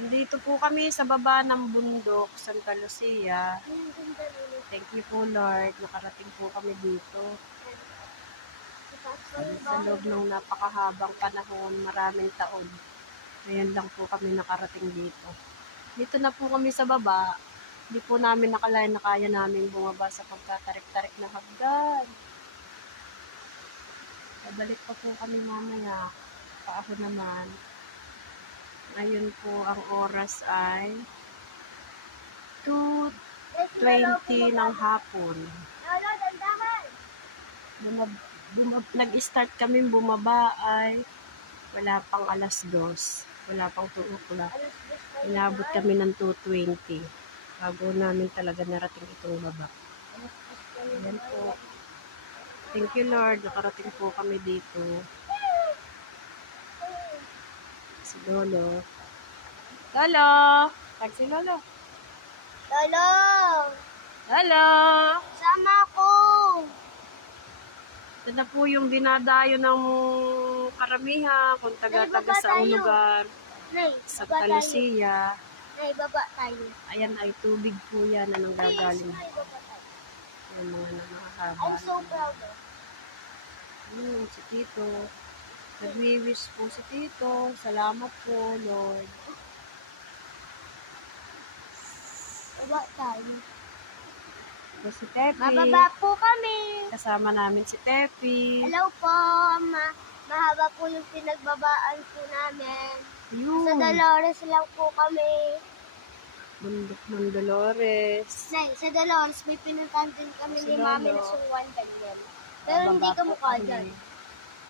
Andito po kami sa baba ng bundok, Santa Lucia. Thank you po, Lord. Nakarating po kami dito. Sa loob ng napakahabang panahon, maraming taon. Ngayon lang po kami nakarating dito. Dito na po kami sa baba. Hindi po namin nakalain na kaya namin bumaba sa pagtatarik-tarik na hagdan. Babalik pa po kami mamaya. Paako naman. Ngayon po ang oras ay 2:20 ng hapon. Nag-start kami bumaba ay wala pang 2:00. Wala pang 2 o'clock. Inabot kami ng 2:20 bago namin talaga narating itong baba. Ayan po. Thank you, Lord. Nakarating po kami dito. Si Lolo. Lolo! Tag si Lolo. Lolo! Lolo! Sama ko! Ito na po yung dinadayo ng karamihan kung taga-taga sa lugar. Nay, Santa Lucia. Nay, baba tayo. Ayan ay tubig po yan na nanggagaling. Nay, baba tayo. Yung mga nakahaba. I'm so proud of. Si Tito. Nagwi-wish po si Tito. Salamat po, Lord. Baba tayo. Ito si Tepi. Mababa po kami. Kasama namin si Tepi. Hello po, mahaba po yung pinagbabaan po namin. Sa Ayun. Dolores lang po kami. Bundok ng Dolores. Nay, sa Dolores may pinuntahan din kami Si ni Mami Lolo. na sungwan ganyan. Pero hindi ka mukha dyan.